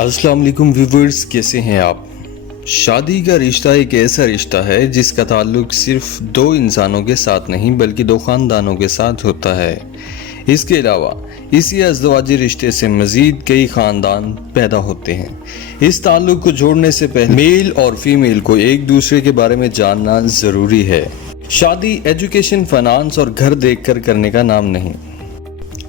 अस्सलाम वालेकुम व्यूवर्स, कैसे हैं आप। शादी का रिश्ता एक ऐसा रिश्ता है जिसका ताल्लुक सिर्फ दो इंसानों के साथ नहीं बल्कि दो ख़ानदानों के साथ होता है। इसके अलावा इसी अज़दवाजी रिश्ते से मज़ीद कई ख़ानदान पैदा होते हैं। इस ताल्लुक को जोड़ने से पहले मेल और फीमेल को एक दूसरे के बारे में जानना ज़रूरी है। शादी एजुकेशन, फाइनेंस और घर देखकर करने का नाम नहीं।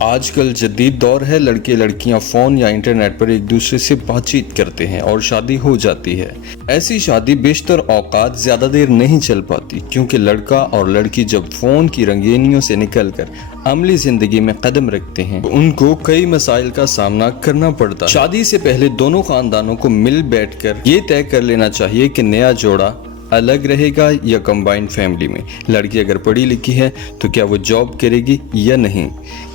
आजकल जदीद दौर है, लड़के लड़कियां फ़ोन या इंटरनेट पर एक दूसरे से बातचीत करते हैं और शादी हो जाती है। ऐसी शादी बेशतर औकात ज़्यादा देर नहीं चल पाती क्योंकि लड़का और लड़की जब फ़ोन की रंगीनियों से निकलकर अमली ज़िंदगी में कदम रखते हैं तो उनको कई मसाइल का सामना करना पड़ता है। शादी से पहले दोनों ख़ानदानों को मिल बैठकर ये तय कर लेना चाहिए कि नया जोड़ा अलग रहेगा या कंबाइंड फैमिली में। लड़की अगर पढ़ी लिखी है तो क्या वो जॉब करेगी या नहीं,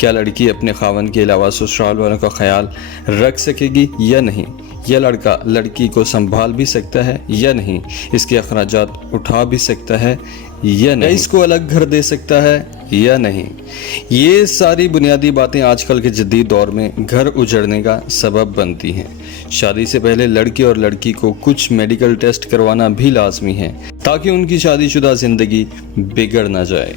क्या लड़की अपने खावन के अलावा ससुराल वालों का ख्याल रख सकेगी या नहीं, या लड़का लड़की को संभाल भी सकता है या नहीं, इसके अखराजात उठा भी सकता है या नहीं, इसको अलग घर दे सकता है या नहीं। ये सारी बुनियादी बातें आजकल के जदीद दौर में घर उजड़ने का सबब बनती हैं। शादी से पहले लड़के और लड़की को कुछ मेडिकल टेस्ट करवाना भी लाजमी है ताकि उनकी शादीशुदा ज़िंदगी बिगड़ ना जाए।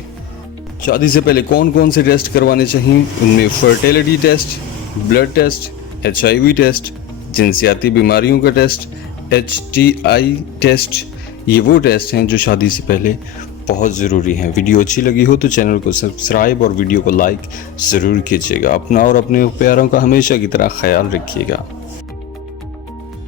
शादी से पहले कौन कौन से टेस्ट करवाने चाहिए, उनमें fertility test, blood test, HIV test, जिनसियाती बीमारियों का टेस्ट, HTI टेस्ट। ये वो टेस्ट हैं जो शादी से पहले बहुत ज़रूरी हैं। वीडियो अच्छी लगी हो तो चैनल को सब्सक्राइब और वीडियो को लाइक ज़रूर कीजिएगा। अपना और अपने प्यारों का हमेशा की तरह ख्याल रखिएगा।